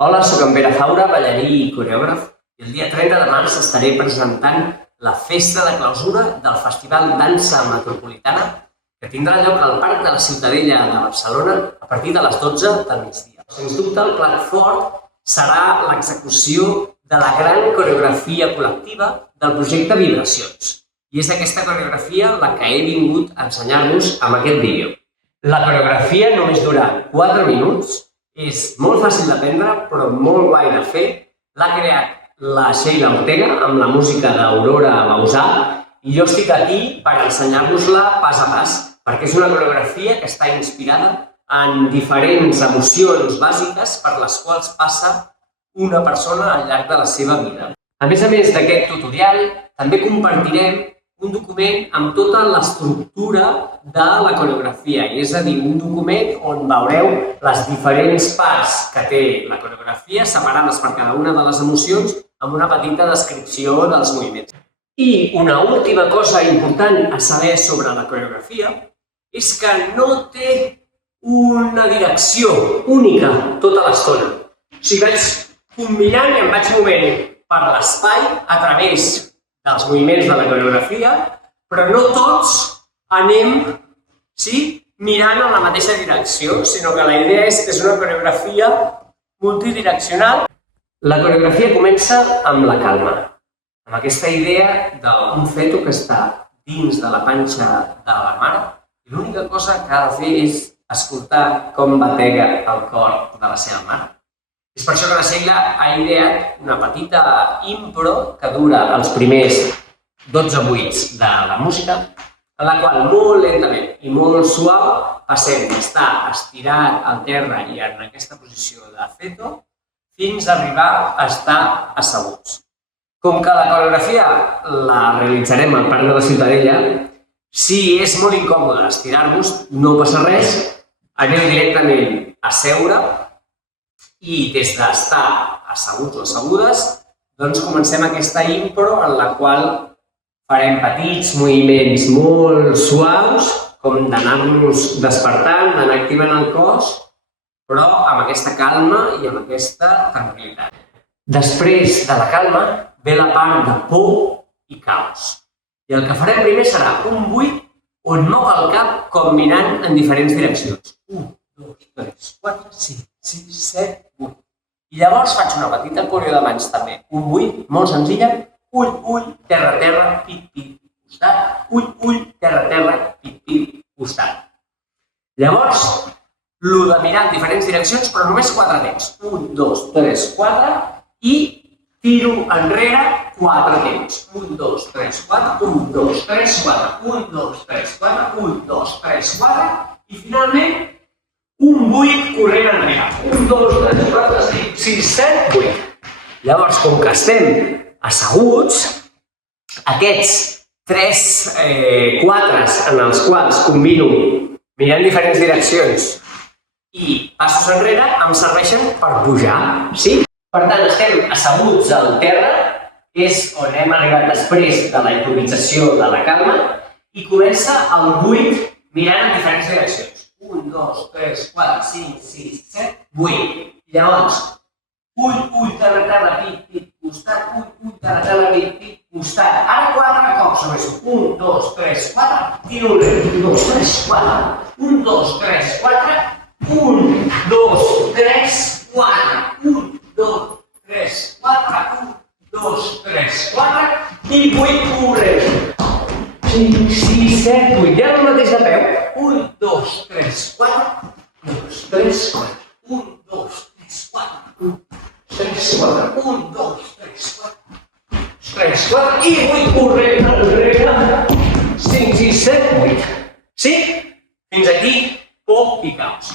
Hola, soc en Pere Faura, ballarí i coreògraf, i el dia 30 de març estaré presentant la festa de clausura del Festival Dansa Metropolitana, que tindrà lloc al Parc de la Ciutadella de Barcelona a partir de les 12 del migdia. Sens dubte, el plat fort serà l'execució de la gran coreografia col·lectiva del projecte Vibracions. I és aquesta coreografia la que he vingut a ensenyar-vos amb aquest vídeo. La coreografia només dura 4 minuts, és molt fàcil d'aprendre, però molt guai de fer. L'ha creat la Sheila Ortega amb la música d'Aurora Bausà i jo estic aquí per ensenyar-vos-la pas a pas, perquè és una coreografia que està inspirada en diferents emocions bàsiques per les quals passa una persona al llarg de la seva vida. A més d'aquest tutorial, també compartirem un document amb tota l'estructura de la coreografia, és a dir, un document on veureu les diferents parts que té la coreografia separades per cada una de les emocions amb una petita descripció dels moviments. I una última cosa important a saber sobre la coreografia és que no té una direcció única tota l'estona. O sigui, vaig combinant i em vaig movent per l'espai a través dels moviments de la coreografia, però no tots anem mirant en la mateixa direcció, sinó que la idea és que és una coreografia multidireccional. La coreografia comença amb la calma, amb aquesta idea d'un feto que està dins de la panxa de la mare i l'única cosa que ha de fer és escoltar com batega el cor de la seva mare. És per això que la Sheila ha ideat una petita impro que dura els primers 12 buits de la música, en la qual molt lentament i molt suau passem d'estar estirat al terra i en aquesta posició de feto fins a arribar a estar asseguts. Com que la coreografia la realitzarem al Parc de la Ciutadella, si és molt incòmode estirar-vos, no passa res, aneu directament a seure i des d'estar asseguts o assegudes, doncs comencem aquesta impro en la qual farem petits moviments molt suaus, com d'anar-nos despertant, d'anar activant el cos, però amb aquesta calma i amb aquesta tranquil·litat. Després de la calma ve la part de por i caos. I el que farem primer serà un buit on mou el cap com mirant en diferents direccions. 1, 2, 3, 4, 5, 6, 7, 8. I llavors faig una petita coreo de mans també. Un buit molt senzilla. Ull, ull, terra, terra, pit, pit, costat. Ull, ull, terra, terra, pit, pit, costat. Llavors, el de mirar en diferents direccions, però només 4 temps. 1, 2, 3, 4 i tiro enrere 4 temps. 1, 2, 3, 4, 1, 2, 3, 4, 1, 2, 3, 4, 1, 2, 3, 4 i finalment un buit corrent enrere. 1, 2, 3, 4, 5, 6, 7, 8. Llavors, com que estem asseguts, aquests 3 quadres en els quals combino mirant diferents direccions i passos enrere em serveixen per pujar. Per tant, estem asseguts al terra, és on hem arribat després de la improvisació de la calma, i comença el buit mirant en diferents direccions. 1, 2, 3, 4, 5, 6, 7, 8. Llavors, ull, ull, terra, terra, pit, pit, costat, ull, ull, terra, terra, pit, pit, costat. Ara 4 cops sobre això. 1, 2, 3, 4, tiro un, 1, 2, 3, 4, 1, 2, 3, 4, 1, 2, 3, 4, 1, 2, 3, 4, 1, 2, 3, 4, i 8 corrent. 5, 6, 7, 8. I ara el mateix de peu. 1, 2, 3, 4, 2, 3, 4, 1, 2, 3, 4, 1, 3, 4, 1, 2, 3, 4, 3, 4, i 8 corrent enrere. 5, 6, 7, 8. Sí? Fins aquí, por i caos.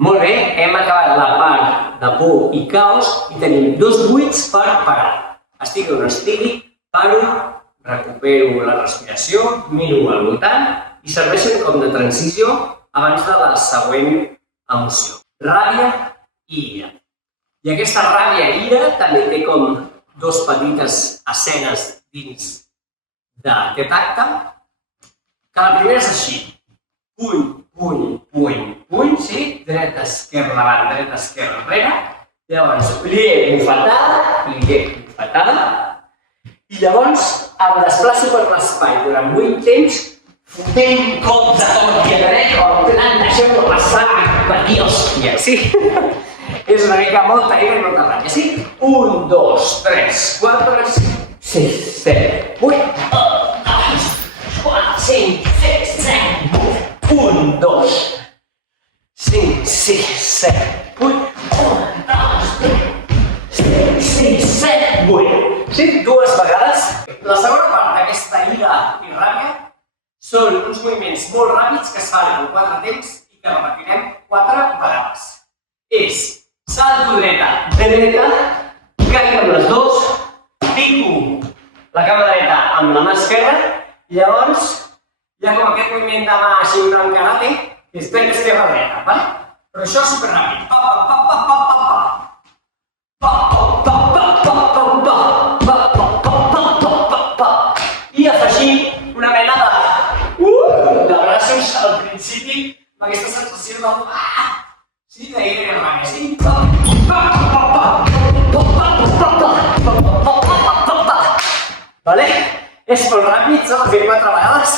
Molt bé, hem acabat la part de por i caos i tenim 2 buits per parar. Estigui on estigui, paro, recupero la respiració, miro al voltant i serveixen com de transició abans de la següent emoció. Ràbia i ira. I aquesta ràbia i ira també té com 2 petites escenes dins d'aquest acte, que la primera és així. Puny, puny, puny, puny, dreta, esquerra, davant, dreta, esquerra, enrere, Llavors, li he bufetada, i llavors em desplaço per l'espai durant 8 temps, fotent cops de tot i a dret, o en plan, deixeu-lo passar per aquí, hòstia, sí? És una mica molta aire i molta ràbia, sí? 1, 2, 3, 4, 6, 7, 8, 4, 5, 6, 7, 1, 2, 5, 6, 7, 8, 6, 7, 8. Sí, 2 vegades. La segona part d'aquesta ira i ràbia són uns moviments molt ràpids que es fan en 4 temps i que repetirem 4 vegades. És salto dreta, caic amb les dos, pico la cama dreta amb la mà esquerra, llavors hi ha com aquest moviment de mà així un gran karate, que és dreta, esquerra, dreta, vale? Però això és superràpid. I afegir una mena de braços al principi amb aquesta sensació de... Sí, d'aire i ràbia, sí? Vale? És molt ràpid, s'ha de fer 4 vegades.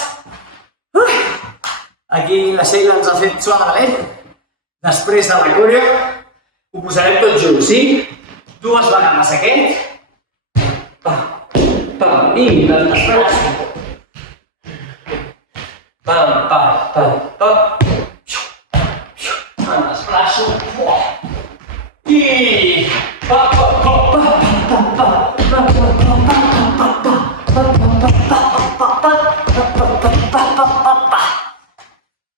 Aquí la Sheila ens ha fet suar de valent. Després de la coreo, ho posarem tots junts, sí? 2 vegades aquest. I el desplaço. El desplaço. I...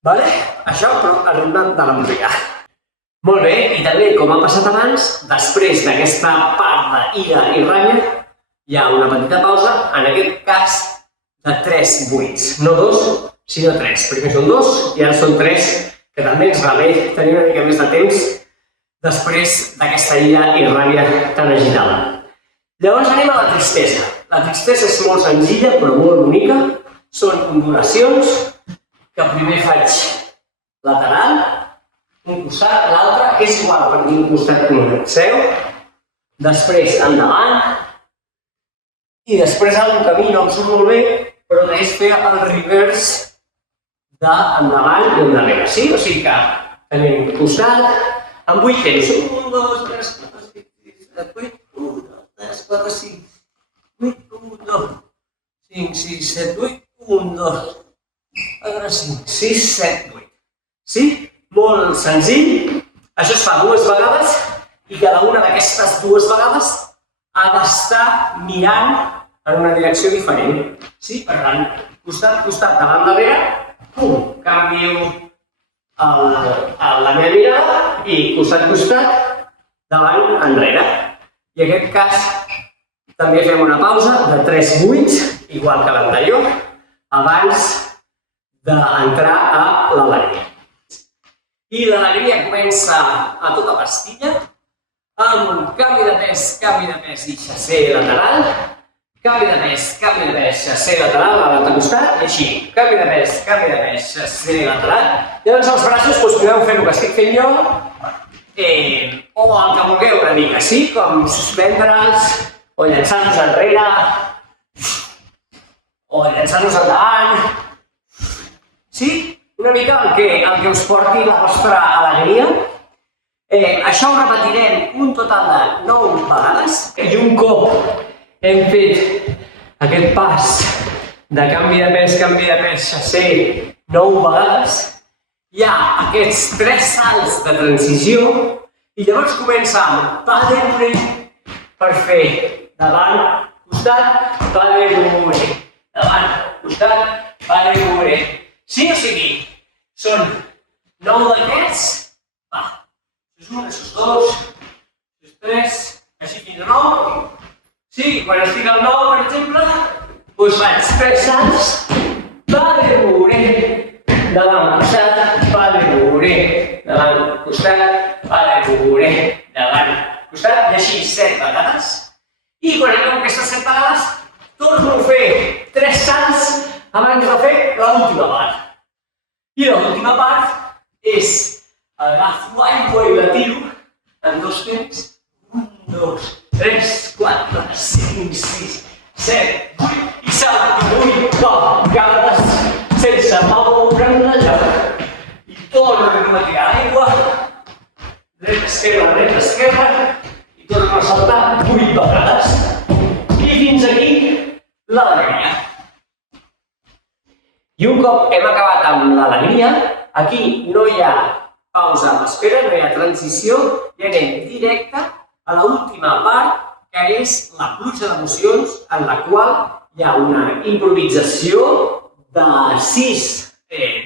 Vale? Això, però al ritme de la música. Molt bé, i també, com ha passat abans, després d'aquesta part d'ira i ràbia, hi ha una petita pausa, en aquest cas, de 3 buits. No 2, sinó 3. Primer són 2 i ara són 3, que també ens va bé tenir una mica més de temps després d'aquesta ira i ràbia tan agitada. Llavors anem a la tristesa. La tristesa és molt senzilla, però molt bonica. Són ondulacions, que primer faig lateral, un costat, l'altre, és igual per quin costat comenceu, després endavant, i després algun camí no em surt molt bé, però és fer el revers d'endavant i endarrere, sí? O sigui que tenim costat, amb 8 temps. 1, 2, 3, 4, 5, 6, 7, 8, 1, 2, 3, 4, 5, 8, 1, 2, 5, 6, 7, 8, 1, 2, 4, 5, 6, 7, 8. Sí? Molt senzill. Això es fa 2 vegades i cada una d'aquestes 2 vegades ha d'estar mirant en una direcció diferent. Sí? Per tant, costat, costat, davant, darrere, pum, canvio la meva mirada i costat, costat, davant, enrere. I en aquest cas també fem una pausa de 3 buits, igual que l'anterior, abans d'entrar a l'alegria. I l'alegria comença a tota pastilla, amb un canvi de pes i xasser lateral, canvi de pes, xasser lateral a l'altre costat, i així, canvi de pes, xasser lateral. Llavors els braços podeu fer el que estic fent jo, o el que vulgueu una mica, sí? Com suspendre'ls, o llançar-nos enrere, o llançar-nos endavant. Sí? Una mica el que us porti la vostra alegria. Això ho repetirem un total de 9 vegades. I un cop hem fet aquest pas de canvi de pes, xasser 9 vegades, hi ha aquests 3 salts de transició i llavors comença amb pas de mure per fer davant, costat, pas de mure, davant, costat, pas de mure. Sí o sigui, són 9 d'aquests, va, això és 1, això és 2, això és 3, així fins a 9. Sí, quan estic al 9, per exemple, doncs faig 3 salts, pas de mure, davant, costat, pas de mure, davant, costat, pas de mure, davant, costat, i així 7 vegades. I quan acabo aquestes 7 vegades, torno a fer 3 salts abans de fer l'última part. I l'última part és agafo aigua i la tiro en 2 temps, 2, 3, 4, 5, 6, 7, 8 i salto 8 vegades sense moure'm de lloc. I torno a tirar l'aigua, dreta, esquerra, i torno a saltar 8 vegades. I fins aquí l'alegria. I un cop hem acabat amb l'alegria, aquí no hi ha pausa a l'espera, no hi ha transició, i anem directe a l'última part, que és la pluja d'emocions, en la qual hi ha una improvisació de 6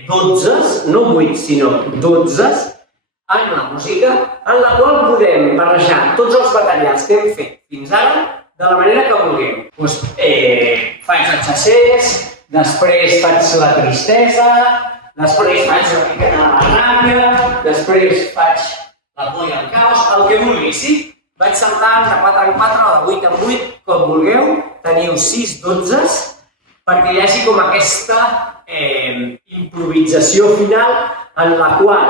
dotzes, no 8, sinó 12, en la música, en la qual podem barrejar tots els materials que hem fet fins ara de la manera que vulguem. Doncs, faig els xassers, després faig la tristesa, després faig una mica de la ràbia, després faig la por i el caos, el que vulgui, sí? Vaig saltant de 4 en 4 o de 8 en 8, com vulgueu, teniu 6 dotzes, perquè hi hagi com aquesta improvisació final en la qual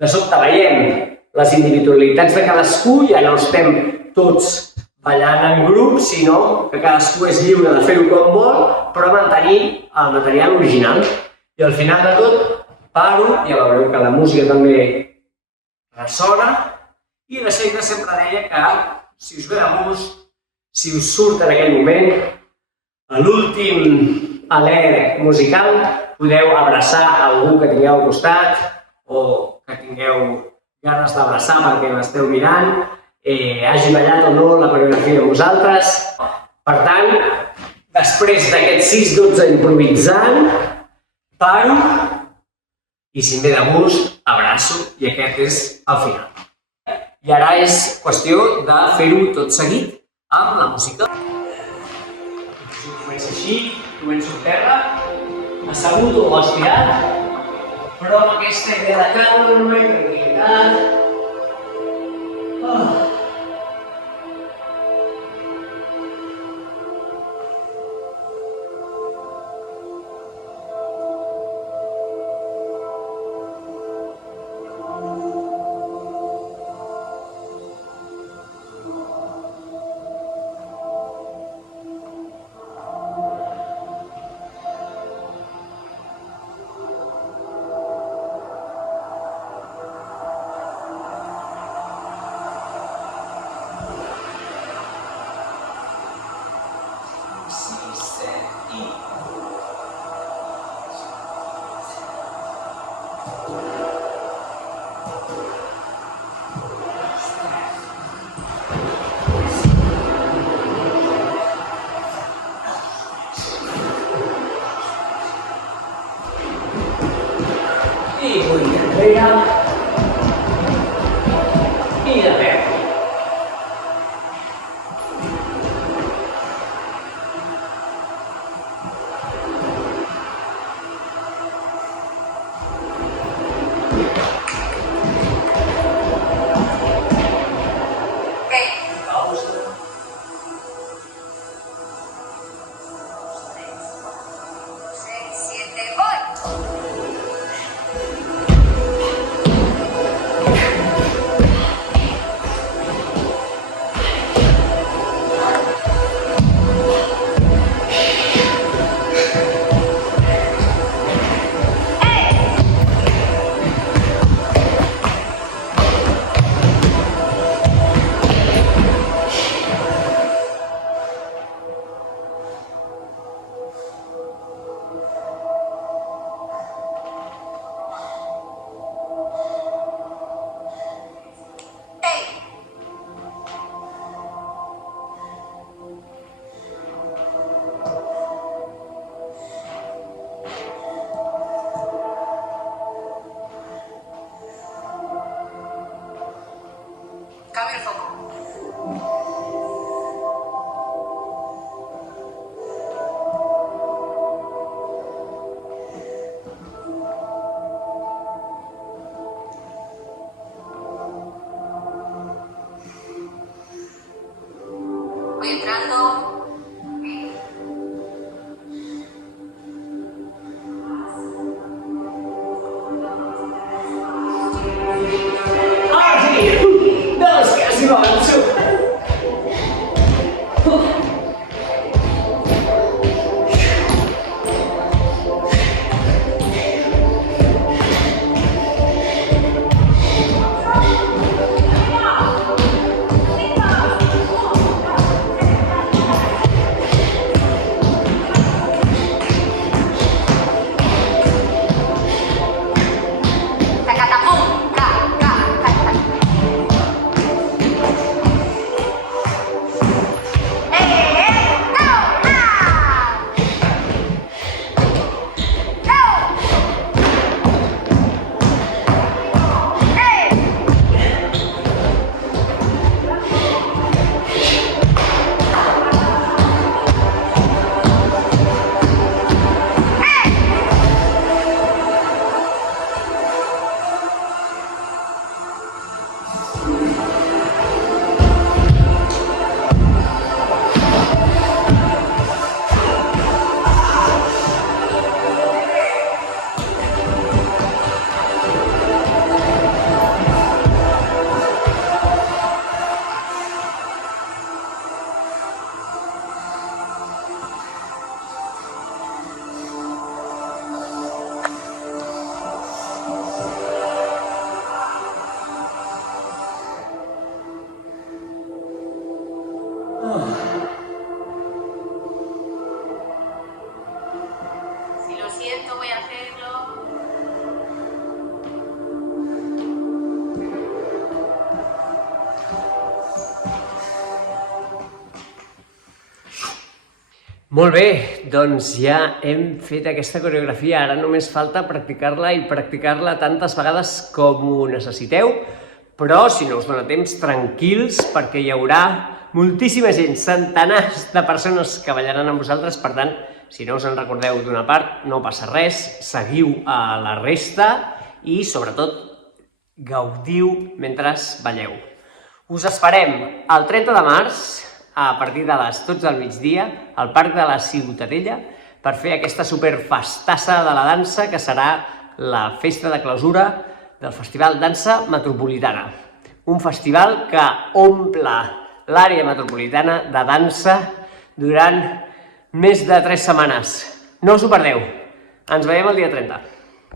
de sobte veiem les individualitats de cadascú, ja no estem tots ballant en grup, sinó que cadascú és lliure de fer-ho com vol, però mantenint el material original. I al final de tot, paro, ja veureu que la música també ressona, i la Sheila sempre deia que si us ve de gust, si us surt en aquell moment, a l'últim alè musical podeu abraçar algú que tingueu al costat o que tingueu ganes d'abraçar perquè l'esteu mirant, hagi ballat o no la coreografia de vosaltres. Per tant, després d'aquests 6-12 improvisant, paro i si em ve de gust, abraço i aquest és el final. I ara és qüestió de fer-ho tot seguit amb la música. Comença així, començo a terra, assegut o estirat, però amb aquesta idea de calma i tranquil·litat. I vull enrere i de peu. Cambio el foco. Voy entrando. Ara sí! Doncs quasi m'avanço! Si lo siento, voy a hacerlo. Molt bé, doncs ja hem fet aquesta coreografia, ara només falta practicar-la i practicar-la tantes vegades com ho necessiteu, però si no us dona temps, tranquils, perquè hi haurà moltíssima gent, centenars de persones que ballaran amb vosaltres, per tant, si no us en recordeu d'una part, no passa res, seguiu a la resta i, sobretot, gaudiu mentre balleu. Us esperem el 30 de març, a partir de les 12 del migdia, al Parc de la Ciutadella, per fer aquesta superfestassa de la dansa, que serà la festa de clausura del Festival Dansa Metropolitana. Un festival que omple l'àrea metropolitana de dansa durant més de 3 setmanes. No us ho perdeu. Ens veiem el dia 30.